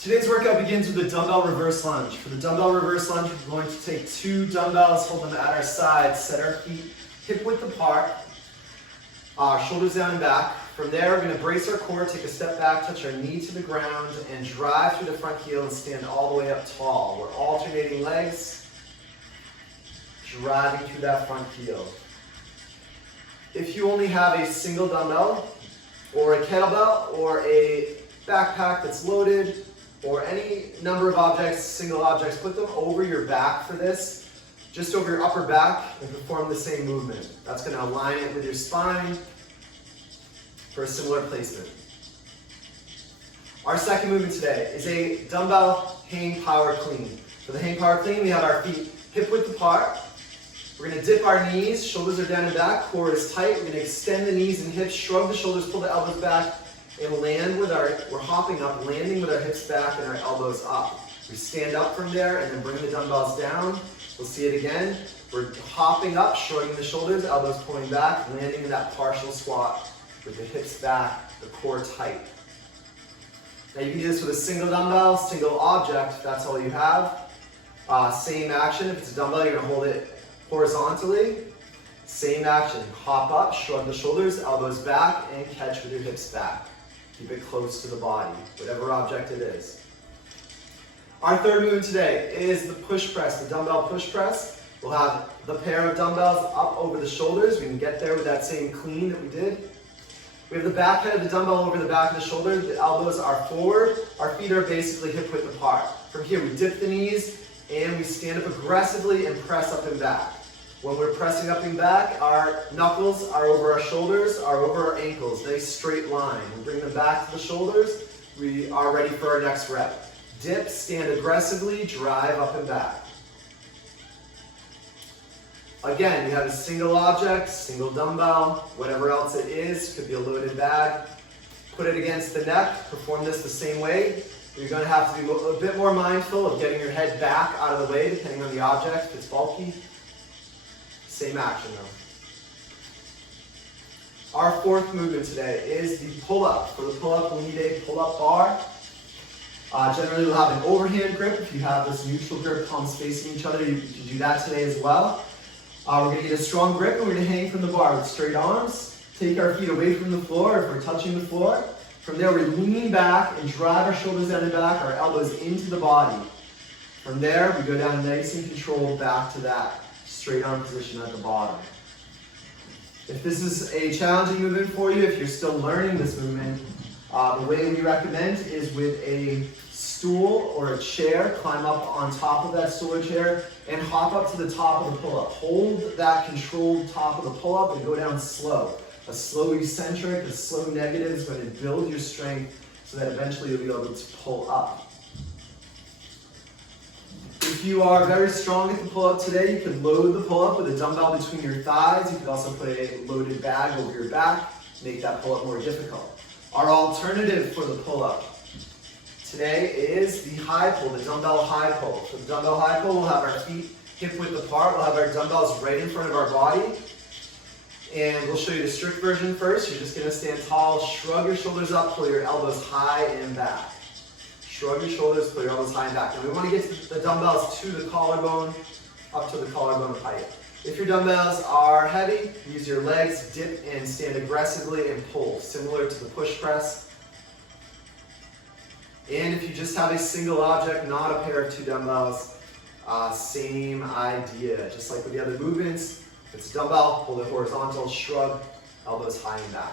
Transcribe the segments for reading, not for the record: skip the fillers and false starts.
Today's workout begins with the dumbbell reverse lunge. For the dumbbell reverse lunge, we're going to take 2 dumbbells, hold them at our sides, set our feet hip width apart, shoulders down and back. From there, we're going to brace our core, take a step back, touch our knee to the ground, and drive through the front heel and stand all the way up tall. We're alternating legs, driving through that front heel. If you only have a single dumbbell, or a kettlebell, or a backpack that's loaded, or any number of objects, single objects, put them over your back for this, just over your upper back, and perform the same movement. That's going to align it with your spine for a similar placement. Our second movement today is a dumbbell hang power clean. For the hang power clean, we have our feet hip width apart. We're going to dip our knees, shoulders are down and back, core is tight. We're going to extend the knees and hips, shrug the shoulders, pull the elbows back, and land with we're hopping up, landing with our hips back and our elbows up. We stand up from there and then bring the dumbbells down. We'll see it again. We're hopping up, shrugging the shoulders, elbows pulling back, landing in that partial squat with the hips back, the core tight. Now you can do this with a single dumbbell, single object, that's all you have. Same action, if it's a dumbbell, you're going to hold it horizontally. Same action, hop up, shrug the shoulders, elbows back, and catch with your hips back. Keep it close to the body, whatever object it is. Our third movement today is the push press, the dumbbell push press. We'll have the pair of dumbbells up over the shoulders. We can get there with that same clean that we did. We have the back head of the dumbbell over the back of the shoulder. The elbows are forward. Our feet are basically hip width apart. From here, we dip the knees and we stand up aggressively and press up and back. When we're pressing up and back, our knuckles are over our shoulders, are over our ankles. Nice straight line. We bring them back to the shoulders. We are ready for our next rep. Dip, stand aggressively, drive up and back. Again, you have a single object, single dumbbell, whatever else it is. Could be a loaded bag. Put it against the neck. Perform this the same way. You're going to have to be a bit more mindful of getting your head back out of the way, depending on the object. If it's bulky, same action though. Our fourth movement today is the pull-up. For the pull-up, we'll need a pull-up bar. Generally, we'll have an overhand grip. If you have this neutral grip, palms facing each other, you can do that today as well. We're going to get a strong grip and we're going to hang from the bar with straight arms. Take our feet away from the floor if we're touching the floor. From there, we lean back and drive our shoulders down and back, our elbows into the body. From there, we go down nice and controlled back to that straight arm position at the bottom. If this is a challenging movement for you, if you're still learning this movement, the way we recommend is with a stool or a chair, climb up on top of that stool or chair and hop up to the top of the pull-up. Hold that controlled top of the pull-up and go down slow. A slow eccentric, a slow negative is going to build your strength so that eventually you'll be able to pull up. If you are very strong at the pull-up today, you can load the pull-up with a dumbbell between your thighs. You can also put a loaded bag over your back, make that pull-up more difficult. Our alternative for the pull-up today is the high pull, the dumbbell high pull. For the dumbbell high pull, we'll have our feet hip width apart. We'll have our dumbbells right in front of our body. And we'll show you the strict version first. You're just going to stand tall, shrug your shoulders up, pull your elbows high and back. Shrug your shoulders, pull your elbows high and back. And we want to get the dumbbells to the collarbone, up to the collarbone height. If your dumbbells are heavy, use your legs, dip and stand aggressively and pull, similar to the push press. And if you just have a single object, not a pair of 2 dumbbells, same idea. Just like with the other movements, if it's a dumbbell, hold it horizontal, shrug, elbows high and back.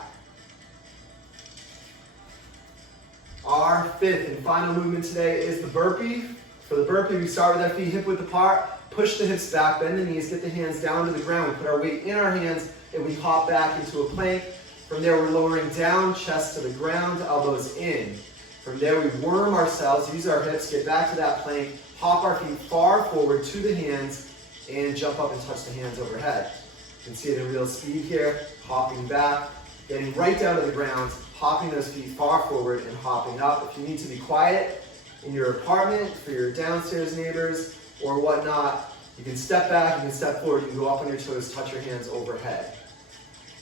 Our fifth and final movement today is the burpee. For the burpee, we start with our feet hip width apart, push the hips back, bend the knees, get the hands down to the ground. We put our weight in our hands and we hop back into a plank. From there, we're lowering down, chest to the ground, elbows in. From there, we worm ourselves, use our hips, get back to that plank, hop our feet far forward to the hands, and jump up and touch the hands overhead. You can see it in real speed here, hopping back, getting right down to the ground, hopping those feet far forward and hopping up. If you need to be quiet in your apartment, for your downstairs neighbors or whatnot, you can step back, you can step forward, you can go up on your toes, touch your hands overhead.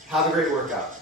Have a great workout.